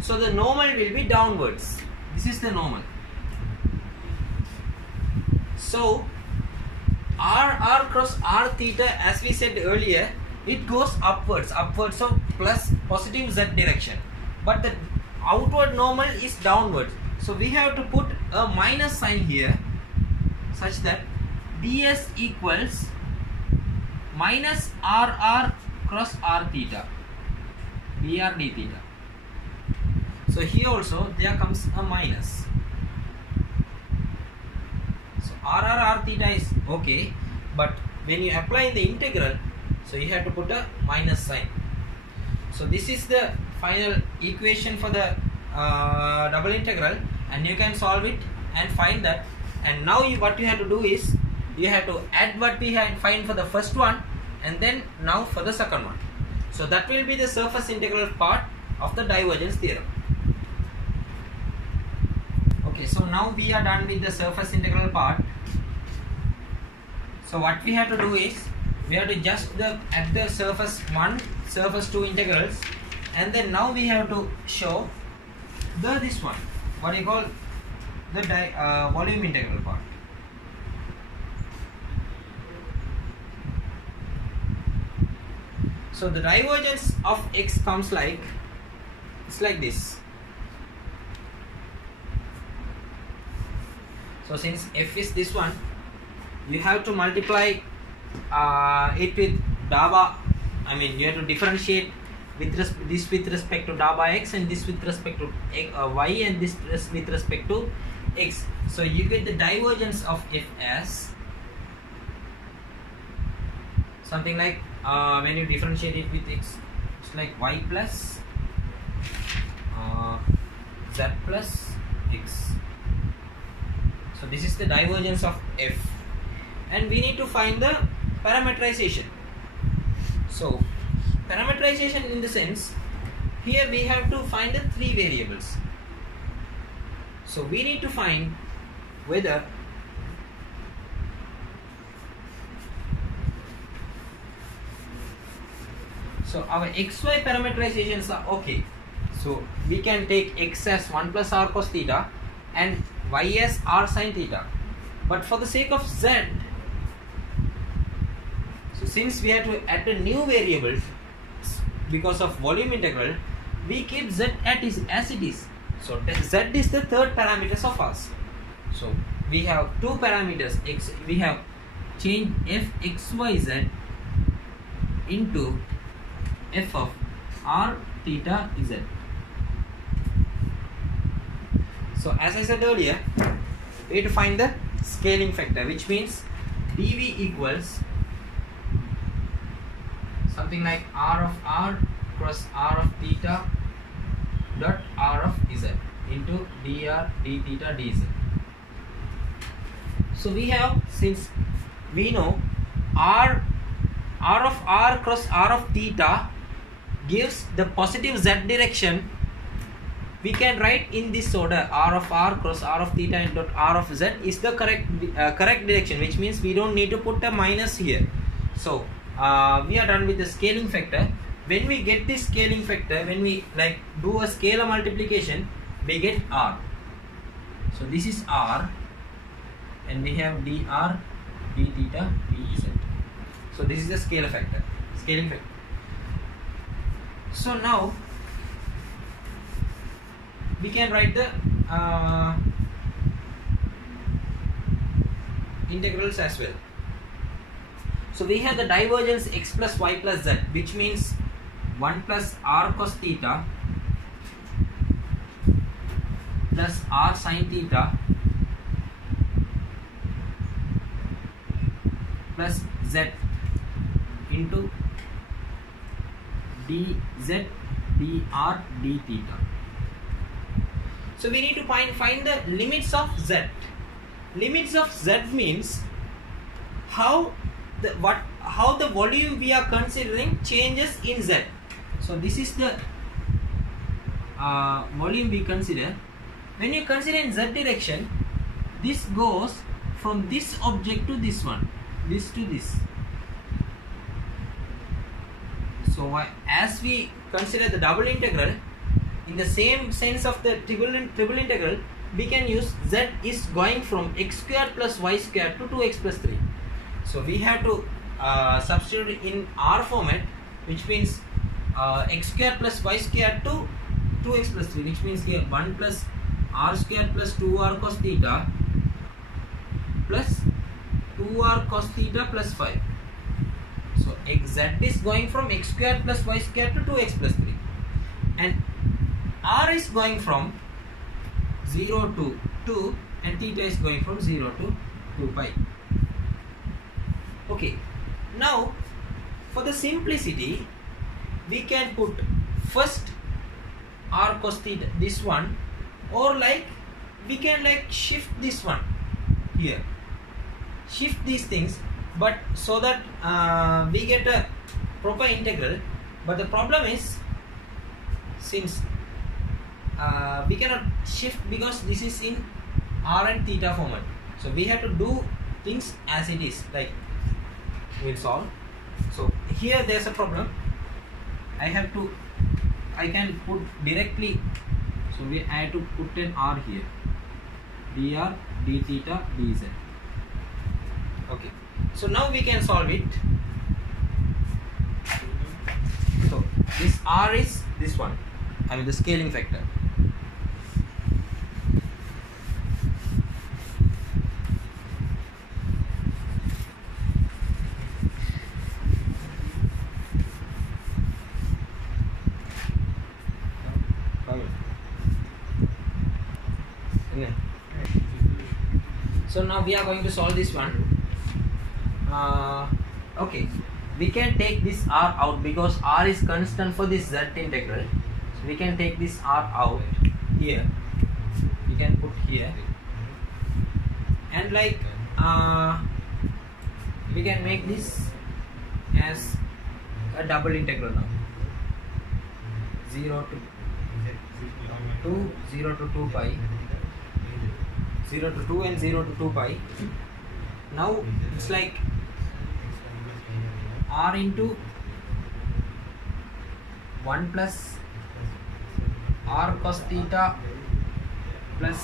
So the normal will be downwards. This is the normal. So r cross r theta, as we said earlier, it goes upwards of plus positive z direction, but the outward normal is downwards. So we have to put a minus sign here, such that ds equals minus rr cross r theta, dr d theta. So here also there comes a minus. So r theta is okay, but when you apply the integral, so you have to put a minus sign. So this is the final equation for the double integral, and you can solve it and find that. And now what you have to do is, you have to add what we had find for the first one, and then now for the second one. So that will be the surface integral part of the divergence theorem. Okay, so now we are done with the surface integral part. So what we have to do is, we have to just add the surface 1, surface 2 integrals, and then now we have to show this one, what you call the volume integral part. So the divergence of x comes like, it's like this. So since f is this one, you have to multiply it with you have to differentiate this with respect to da by x, and this with respect to y, and this with respect to x. So you get the divergence of f as something like when you differentiate it with x, it's like y plus z plus x. So this is the divergence of f, and we need to find the parameterization. So parameterization in the sense, here we have to find the three variables. So we need to find whether so our xy parameterizations are okay. So we can take x as 1 plus r cos theta and y as r sin theta. But for the sake of z, so since we have to add a new variable because of volume integral, we keep z as it is. So z is the third parameters of us. So we have two parameters x. We have changed f x y z into f of r theta z. So as I said earlier, we have to find the scaling factor, which means dv equals something like r of r cross r of theta dot r of z into dr d theta dz. So we have, since we know r of r cross r of theta gives the positive z direction, we can write in this order: r of r cross r of theta and dot r of z is the correct direction, which means we don't need to put a minus here. So we are done with the scaling factor. When we get this scaling factor, when we like do a scalar multiplication, we get r. So this is r, and we have dr d theta dz. So this is the scaling factor. So now we can write the integrals as well. So we have the divergence x plus y plus z, which means 1 plus r cos theta plus r sin theta plus z into dz dr d theta. So we need to find the limits of z. Limits of z means how the volume we are considering changes in z. So this is the volume we consider. When you consider in z direction, this goes from this object to this one, this to this. So as we consider the double integral, in the same sense of the triple integral, we can use z is going from x squared plus y squared to 2x plus 3. So we have to substitute in r format, which means x squared plus y squared to 2x plus 3, which means here 1 plus r squared plus 2r cos theta plus 2r cos theta plus 5. So z is going from x squared plus y squared to 2x plus 3, and r is going from 0 to 2, and theta is going from 0 to 2 pi. Okay, now for the simplicity, we can put first r cos theta, this one, or like we can like shift this one here, shift these things, but so that we get a proper integral. But the problem is, since we cannot shift because this is in r and theta format, so we have to do things as it is, like we'll solve. So here there's a problem. I can put directly, so I have to put an r here, dr d theta dz. Okay, so now we can solve it. So this r is this one, I mean the scaling factor. So now we are going to solve this one. Okay, we can take this r out because r is constant for this z integral. So we can take this r out here. We can put here, and like we can make this as a double integral now. 0 to 2 pi, 0 to 2 and 0 to 2 pi. Now it's like r into 1 plus r cos theta plus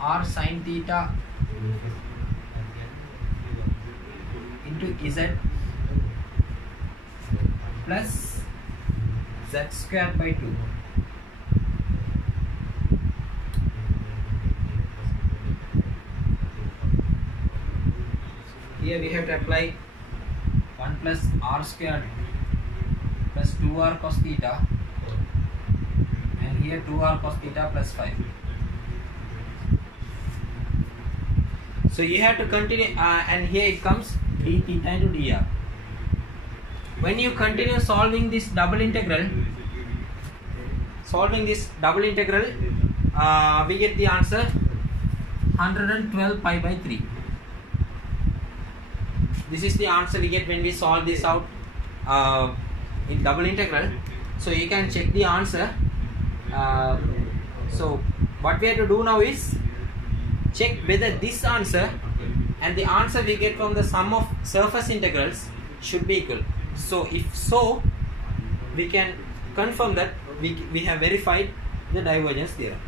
r sin theta into z plus z square by 2. Here we have to apply 1 plus r square plus 2r cos theta, and here 2r cos theta plus 5. So you have to continue, and here it comes d theta into dr. When you continue solving this double integral, we get the answer 112 pi by 3. This is the answer we get when we solve this out in double integral. So you can check the answer. So what we have to do now is check whether this answer and the answer we get from the sum of surface integrals should be equal. So if so, we can confirm that we have verified the divergence theorem.